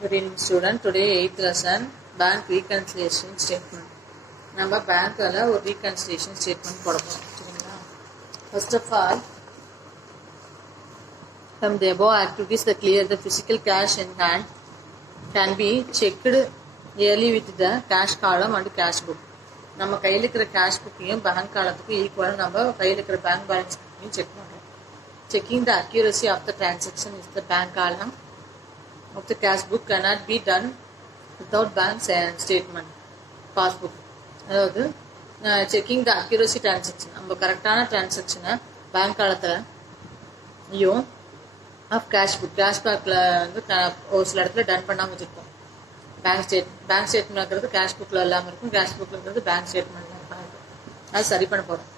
Good evening student. Today 8th lesson bank reconciliation statement. நம்ம பேங்க்ல ஒரு reconciliation statement போட போறோம். சரிங்களா? First of all, from the above activities that clear the physical cash in hand can be checked yearly with the cash column and cash book. நம்ம கையில் இருக்கிற cash bookையும் bank காலத்துக்கும் ஈக்குவலாக நம்ம கையில் இருக்கிற பேங்க் பேலன்ஸ் செக் பண்ணுறோம். Checking the accuracy of the transaction is the bank column of the cash book cannot be done without bank statement passbook. அதாவது செக்கிங் த அக்யூரசி டிரான்சாக்ஷன் நம்ம கரெக்டான டிரான்சாக்ஷனை பேங்க் காலத்தில் ஐயும் ஆஃப் கேஷ் பேக்கில் வந்து ஒரு சில இடத்துல டன் பண்ணாமல் வச்சுருக்கோம். பேங்க் ஸ்டேட்மெண்ட் இருக்கிறது கேஷ் புக்கில் இல்லாமல் இருக்கும், கேஷ் புக்கில் இருக்கிறது பேங்க் ஸ்டேட்மெண்ட் இருக்கும். அது சரி பண்ண போகிறோம்.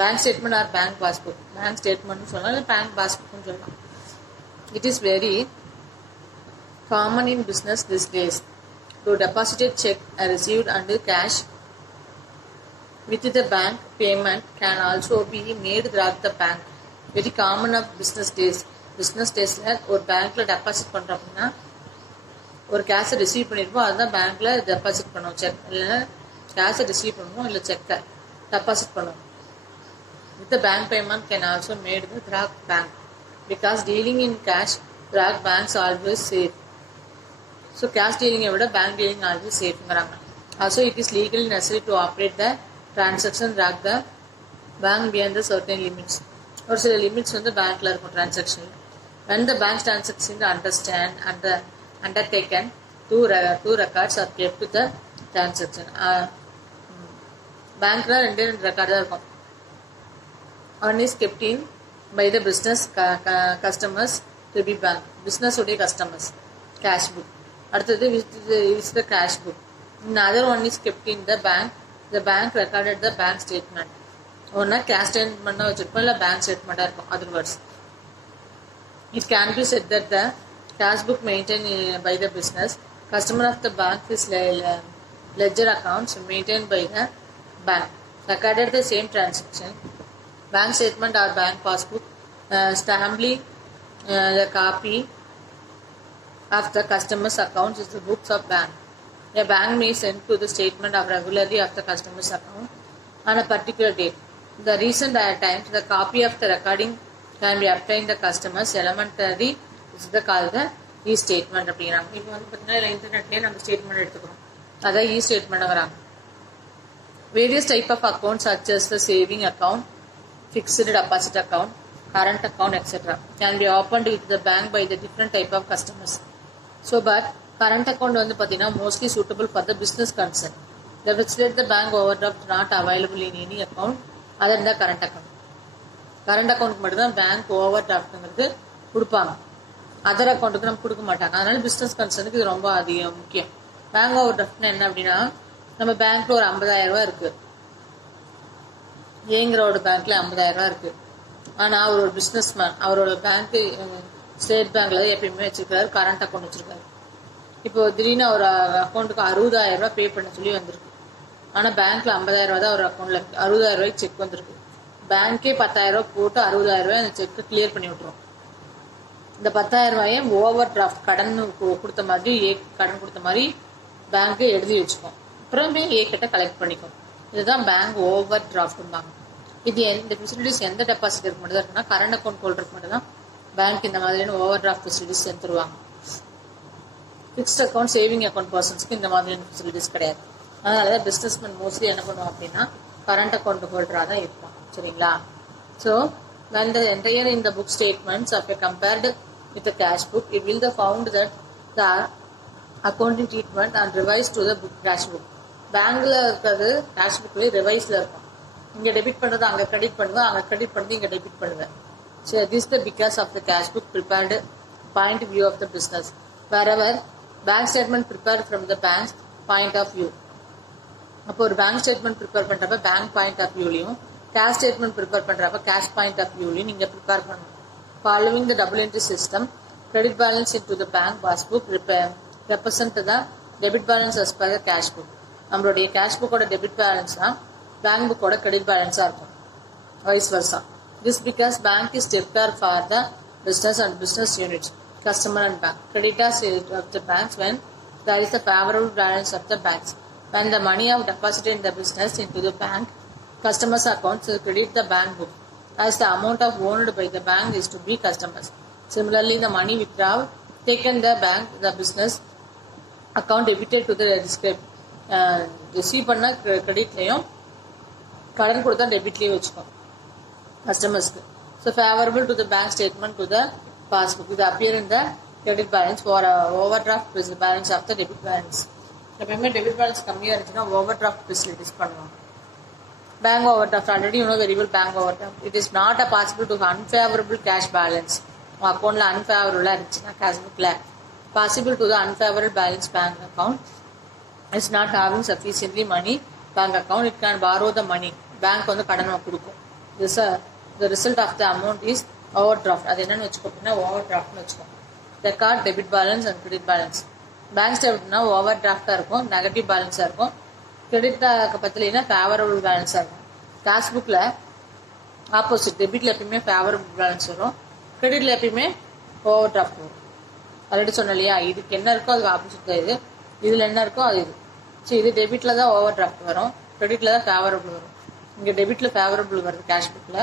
Bank statement or bank passbook, bank ஸ்டேட்மெண்ட்னு சொல்லலாம், இல்லை பேங்க் பாஸ்புக்னு சொல்லலாம். It is very common in business these days to deposit a check received under cash with the bank. Payment can also be made throughout the bank. Very common of business days. Business daysல ஒரு பேங்க்ல deposit பண்ணுறோம் அப்படின்னா ஒரு கேஷை receive பண்ணியிருப்போம், அதுதான் பேங்க்ல deposit பண்ணுவோம். Check இல்லைன்னா கேஷை ரிசீவ் பண்ணுவோம், இல்லை செக்கை டெபாசிட் பண்ணுவோம். With the bank payment can also made throughout bank because dealing in cash throughout banks always safe. So cash dealing விட bank dealing always safe. Also it is legally necessary to operate the transaction throughout the bank beyond the certain limits. ஒரு சில limits வந்து பேங்க்ல இருக்கும் transaction. When the bank transaction undertaken, two records are kept to the transaction. பேங்க்ல ரெண்டு record தான் இருக்கும். One is kept in by the business customers to be bank. Business உடைய customers cash book. அடுத்தது is the cash book. Another one is kept in the bank. The bank recorded the bank statement. ஒன்னா cash statement வச்சிருப்போம், இல்லை bank statement இருக்கும். Other words, it can be said that the cash book maintained by the business customer of the bank is ledger accounts maintained by the bank recorded the same transaction. Bank statement or bank passbook stamply the copy of the customer's accounts is the books of bank. A bank may send to the statement of regularly of the customer's account on a particular date. The recent times the copy of the recording can be obtained the customer's elementary is the called the e-statement அப்படிங்கிறாங்க. இப்போ வந்து பார்த்தீங்கன்னா இன்டர்நெட்லேயே நம்ம statement எடுத்துக்கிறோம், அதான் e-statementங்கிறாங்க. Various type of accounts such as the saving account, fixed deposit account, current account, etc. can be opened with the bank by the different type of customers. So, but current account வந்து பார்த்தீங்கன்னா mostly suitable for the business concern. The which let the bank overdraft not available in any account other than the current account. Current அக்கௌண்ட்டுக்கு மட்டும்தான் bank over டிராஃப்ட்ங்கிறது கொடுப்பாங்க, other அக்கௌண்ட்டுக்கு நம்ம கொடுக்க மாட்டாங்க. அதனால பிஸ்னஸ் கன்சர்னுக்கு இது ரொம்ப அதிகம் முக்கியம். பேங்க் ஓவர் டிராஃப்ட்னா என்ன அப்படின்னா, நம்ம பேங்க்ல ஒரு 50,000 ரூபா இருக்கு, ஏங்கிறோட பேங்க்ல 50,000 ரூபா இருக்கு. ஆனால் அவர் ஒரு பிஸ்னஸ் மேன், அவரோட பேங்க் ஸ்டேட் பேங்க்ல எப்பயுமே வச்சிருக்காரு, கரண்ட் அக்கௌண்ட் வச்சிருக்காரு. இப்போ திடீர்னு ஒரு அக்கௌண்ட்டுக்கு 60,000 ரூபா பே பண்ண சொல்லி வந்திருக்கு. ஆனால் பேங்க்ல 50,000 ரூபா தான் ஒரு அக்கௌண்ட்ல இருக்கு, 60,000 ரூபாய்க்கு செக் வந்திருக்கு. பேங்கே 10,000 ரூபா போட்டு 60,000 ரூபாய் அந்த செக்கை கிளியர் பண்ணி விட்டுரும். இந்த 10,000 ரூபாயை ஓவர் டிராஃப்ட் கடன் கொடுத்த மாதிரி பேங்க்கு எழுதி வச்சுக்கும், அப்புறமே கிட்ட கலெக்ட் பண்ணிக்கும். இதுதான் பேங்க் ஓவர் டிராஃப்ட்பாங்க. இது இந்த ஃபெசிலிட்டிஸ் எந்த டெபாசிட்டருக்கு மட்டும் தான் இருக்குன்னா, கரண்ட் அக்கௌண்ட் ஹோல்டருக்கு மட்டும் தான் பேங்க் இந்த மாதிரியான ஓவர் டிராஃப்ட் ஃபெசிலிட்டிஸ் தருவாங்க. ஃபிக்ஸ்ட் அக்கௌண்ட் சேவிங் அக்கௌண்ட் பர்சன்ஸ்க்கு இந்த மாதிரியான ஃபெசிலிட்டிஸ் கிடையாது. அதனால தான் பிஸ்னஸ்மேன் மோஸ்ட்லி என்ன பண்ணுவோம் அப்படின்னா கரண்ட் அக்கௌண்ட் ஹோல்டராக தான் இருப்பான். சரிங்களா? So when the entire in the book statements of a compared with the cash book, it will be found that the accounting treatment and revised to the book cash book. பேங்க்ல இருக்கிறது cash புக்ல ரிவைஸ்ல இருக்கும். இங்க debit பண்றது அங்க credit பண்ணுவேன், அங்க credit பண்ணது இங்க டெபிட் பண்ணுவேன். So this the because of the cash book prepared point of view of the business, wherever bank statement prepared from the bank's point of view. அப்போ ஒரு பேங்க் ஸ்டேட்மெண்ட் ப்ரிப்பேர் பண்ணுறப்ப bank point of வியூலையும், cash statement prepare பண்ணுறப்ப cash point of வியூலையும் நீங்கள் prepare பண்ணணும். Following the double entry system, credit balance in to the bank passbook represent the debit balance as per the cash book. நம்மளுடைய cash புக்கோட debit balance தான் bank புக்கோட credit பேலன்ஸாக இருக்கும், vice versa. This because bank is debtor for the business and business units. customer and bank. Creditors of the banks when there is a favorable balance of the banks. When the money are deposited in the business into the bank, customers' accounts will credit the bank book as the amount of owned by the bank is to be customers. Similarly, the money withdrawn taken the bank, the business account debited to the receive பண்ண கிரெடிட்லையும் கடன் கொடுத்தா டெபிட்லேயும் வச்சுக்கோம் கஸ்டமர்ஸ்க்கு. So favourable to the bank statement to the passbook இது appear in the debit balance for overdraft balance of the debit balance. எப்பயுமே debit balance கம்மியாக இருந்துச்சுன்னா ஓவர் டிராஃப்ட் ஃபெசிலிட்டிஸ் பண்ணுவாங்க. Bank overdraft already very well bank overdraft it is not a possible to unfavourable cash balance. உங்கள் அக்கௌண்ட்டில் அன்ஃபேவரபுளாக இருந்துச்சுன்னா cash புக்கில் possible to the unfavourable balance bank account is not having sufficiently money bank account it can borrow the money. Bank கடன் கொடுக்கும். This the result of the amount is overdraft. அது என்னன்னு வச்சுக்கோ அப்படின்னா ஓவர் டிராஃப்ட்னு வச்சுக்கோ. Record debit balance and credit balance. Bank ஸ்டேட்மெண்ட்னா ஓவர் டிராஃப்டாக இருக்கும், நெகட்டிவ் பேலன்ஸாக இருக்கும். கிரெடிட் பத்தினா ஃபேவரபிள் பேலன்ஸாக இருக்கும். கேஷ் புக்கில் ஆப்போசிட், டெபிட்டில் எப்பயுமே ஃபேவரபிள் பேலன்ஸ் வரும், கிரெடிட்டில் எப்பயுமே ஓவர் டிராஃப்ட் வரும். ஆல்ரெடி சொன்னேன் இல்லையா, இதுக்கு என்ன இருக்கோ அதுக்கு ஆப்போசிட் தான் இது, இதில் என்ன இருக்கோ அது இது. ஸோ இது டெபிட்டில் தான் ஓவர் டிராஃப்ட் வரும், கிரெடிட்டில் தான் ஃபேவரபிள் வரும். இங்கே டெபிட்டில் ஃபேவரபிள் வருது கேஷ் புக்கில்,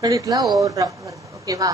கிரெடிட்டில் ஓவர் டிராஃப்ட் வருது. ஓகேவா?